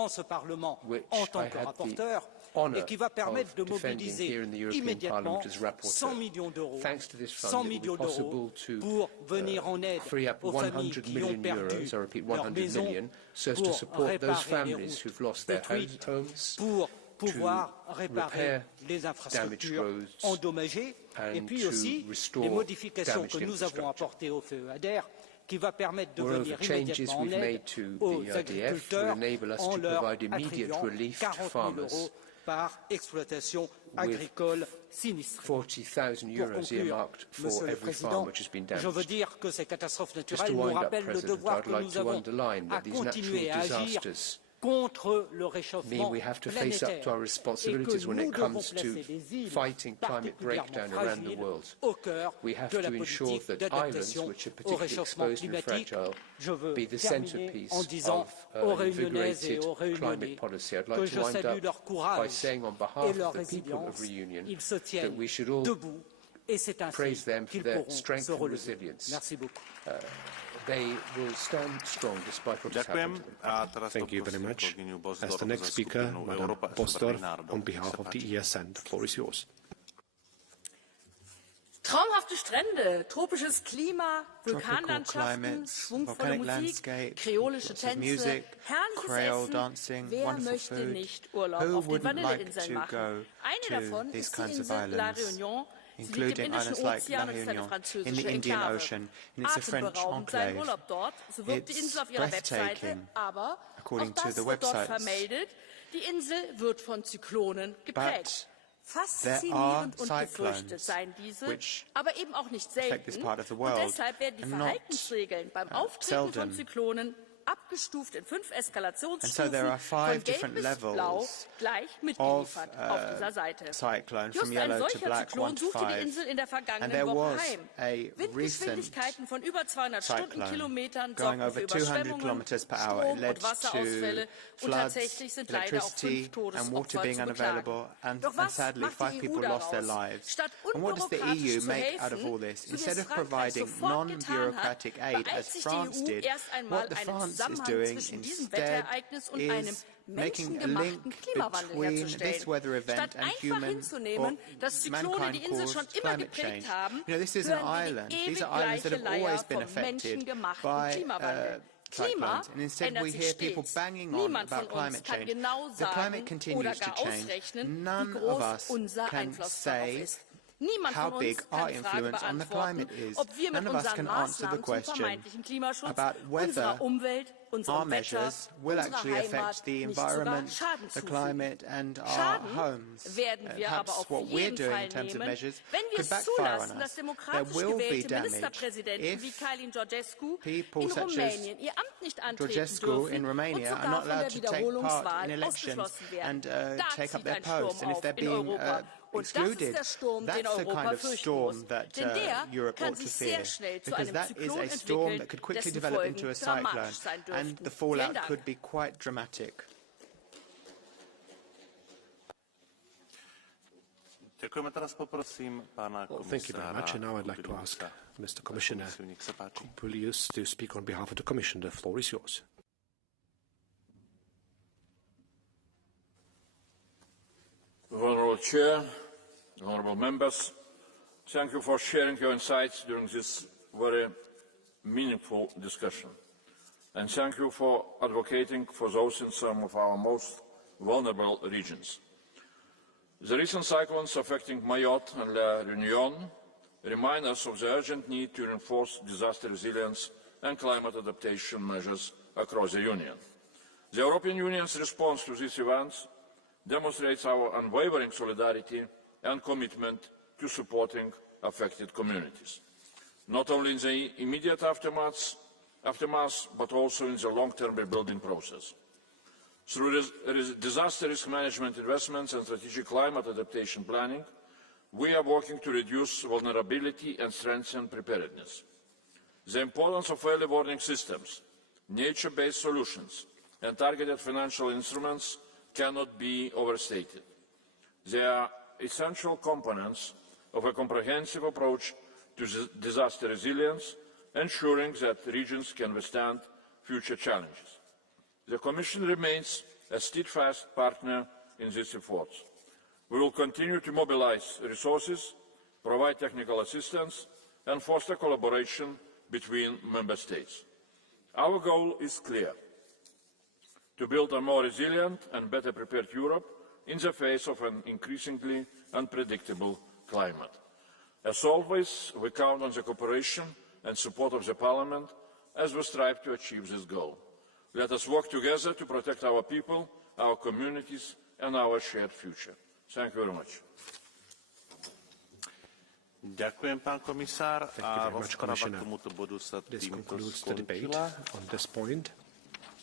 devant ce Parlement en tant que rapporteur et qui va permettre de mobiliser immédiatement 100 millions d'euros pour venir en aide aux familles qui ont perdu leur maison, pour réparer les routes détruites, pour pouvoir réparer les infrastructures endommagées, et puis aussi les modifications que nous avons apportées au FEADER qui va permettre de venir immédiatement en aide aux agriculteurs en leur attribuant 40 000 euros par exploitation agricole sinistrée. Pour conclure, Monsieur le Président, je veux dire que ces catastrophes naturelles nous rappellent le devoir que nous avons à continuer à agir contre le réchauffement planétaire et que nous devons placer les îles particulièrement fragiles au cœur de la politique d'adaptation au réchauffement climatique. Je veux terminer en disant aux Réunionnaises et aux Réunionnais que je salue leur courage et leur résilience. Ils se tiennent debout et c'est ainsi qu'ils pourront se relever. Merci beaucoup. They will stand strong despite what has happened. Thank you very much. As the next speaker, Madam Bosdorf, on behalf of the ESN, the floor is yours. Traumhafte Strände, tropisches Klima, Vulkanlandschaften, schwungvolle Musik, kreolische Tänze, herrliches Essen. Wer möchte nicht Urlaub auf den Vanilleinseln machen? Eine davon ist die Insel La Réunion, including islands like La Réunion in the Indian Ocean, and it's a French enclave. It's breathtaking, according to the websites. Die Insel wird von Zyklonen geprägt. Faszinierend und befürchtet seien diese, aber eben auch nicht selten. Und deshalb werden die Verhaltensregeln beim Auftreten von Zyklonen abgestuft in 5 Eskalationsstufen von Gelb bis Blau gleich mitgeliefert auf dieser Seite. Just ein solcher Zyklon suchte die Insel in der vergangenen Woche heim. Windgeschwindigkeiten von über 200 Stundenkilometern sorgten für Überschwemmungen, Strom- und Wasserausfälle und tatsächlich sind leider auch 5 Todesopfer zu beklagen. Doch was macht die EU daraus? Statt unbürokratisch zu helfen, so wie es Frankreich sofort getan hat, beeilt sich die EU erst einmal einen Zusammenhang zwischen diesem Wetterereignis und einem menschengemachten Klimawandel herzustellen. Statt einfach hinzunehmen, dass Zyklone die Insel schon immer geprägt haben, hören wir die ewig gleiche Leier vom menschengemachten Klimawandel. Klima ändert sich stets. Niemand von uns kann genau sagen oder gar ausrechnen, wie groß unser Einfluss darauf ist. Niemand von uns kann die Frage beantworten, ob wir mit unseren Maßnahmen zum vermeintlichen Klimaschutz unserer Umwelt, unserem Wetter, unserer Heimat nicht sogar Schaden zufügen. Schaden werden wir aber auf jeden Fall nehmen, wenn wir es zulassen, dass demokratisch gewählte Ministerpräsidenten wie Kalin Georgescu in Rumänien ihr Amt nicht antreten dürfen und sogar von der Wiederholungswahl ausgeschlossen werden. Da zieht ein Sturm auf in Europa. Und das ist der Sturm, den Europa fürchten muss. Denn der kann sich sehr schnell zu einem Zyklon entwickeln, dessen Folgen dramatisch sein dürften. And the fallout could be quite dramatic. Thank you very much. And now I'd like to ask Mr. Commissioner Kubilius to speak on behalf of the Commission. The floor is yours. Honourable Chair, honourable members, thank you for sharing your insights during this very meaningful discussion. And thank you for advocating for those in some of our most vulnerable regions. The recent cyclones affecting Mayotte and La Réunion remind us of the urgent need to reinforce disaster resilience and climate adaptation measures across the Union. The European Union's response to these events demonstrates our unwavering solidarity and commitment to supporting affected communities, not only in the immediate aftermath, but also in the long-term rebuilding process. Through disaster risk management investments and strategic climate adaptation planning, we are working to reduce vulnerability and strengthen preparedness. The importance of early warning systems, nature-based solutions, and targeted financial instruments cannot be overstated. They are essential components of a comprehensive approach to disaster resilience, ensuring that regions can withstand future challenges. The Commission remains a steadfast partner in these efforts. We will continue to mobilise resources, provide technical assistance and foster collaboration between Member States. Our goal is clear: to build a more resilient and better prepared Europe in the face of an increasingly unpredictable climate. As always, we count on the cooperation and support of the Parliament as we strive to achieve this goal. Let us work together to protect our people, our communities and our shared future. Thank you very much. Ďakujem, pán komisár. A rozprava k tomuto bodu sa týmto skončila.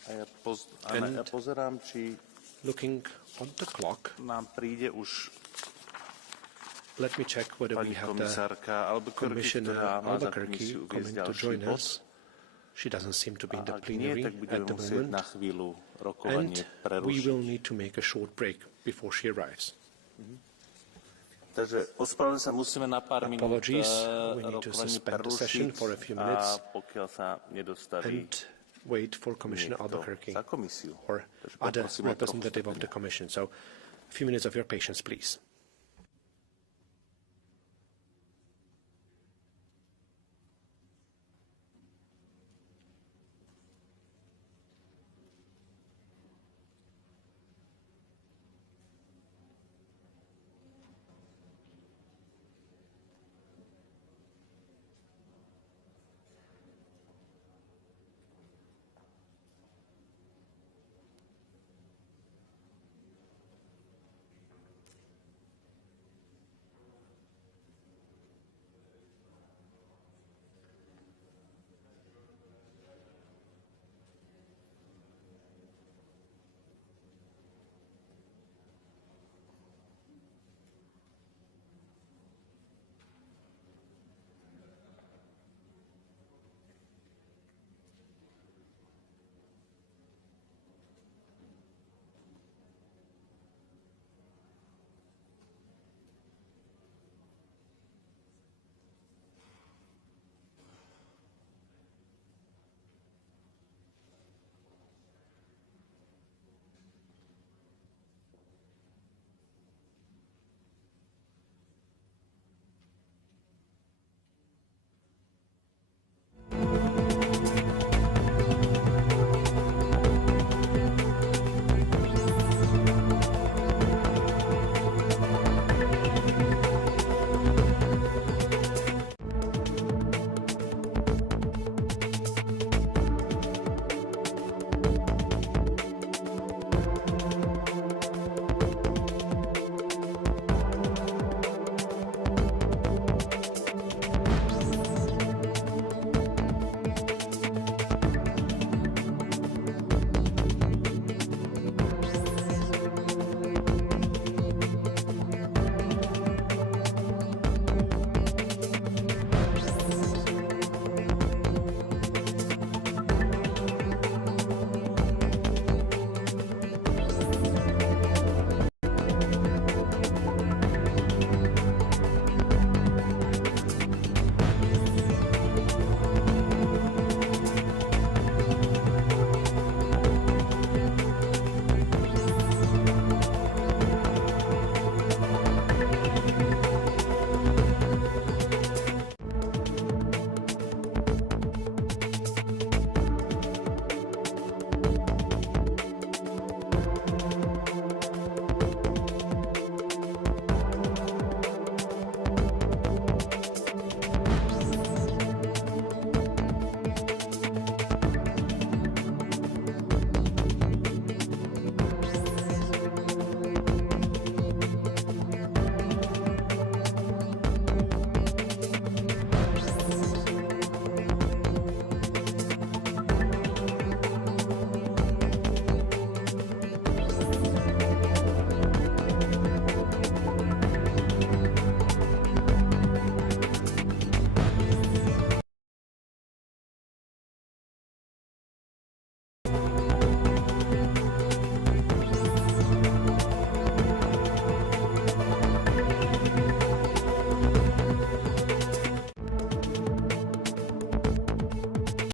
A ja pozerám, či nám príde už Let me check whether we have the Commissioner Albuquerque coming to join us. She doesn't seem to be in the plenary at the moment, and we will need to make a short break before she arrives. Takže ospravedlňujem sa, musíme na pár minút rokovanie prerušiť a pokiaľ sa nedostaví wait for Commissioner Albuquerque za komisiu. or other representative of the Commission. So a few minutes of your patience, please.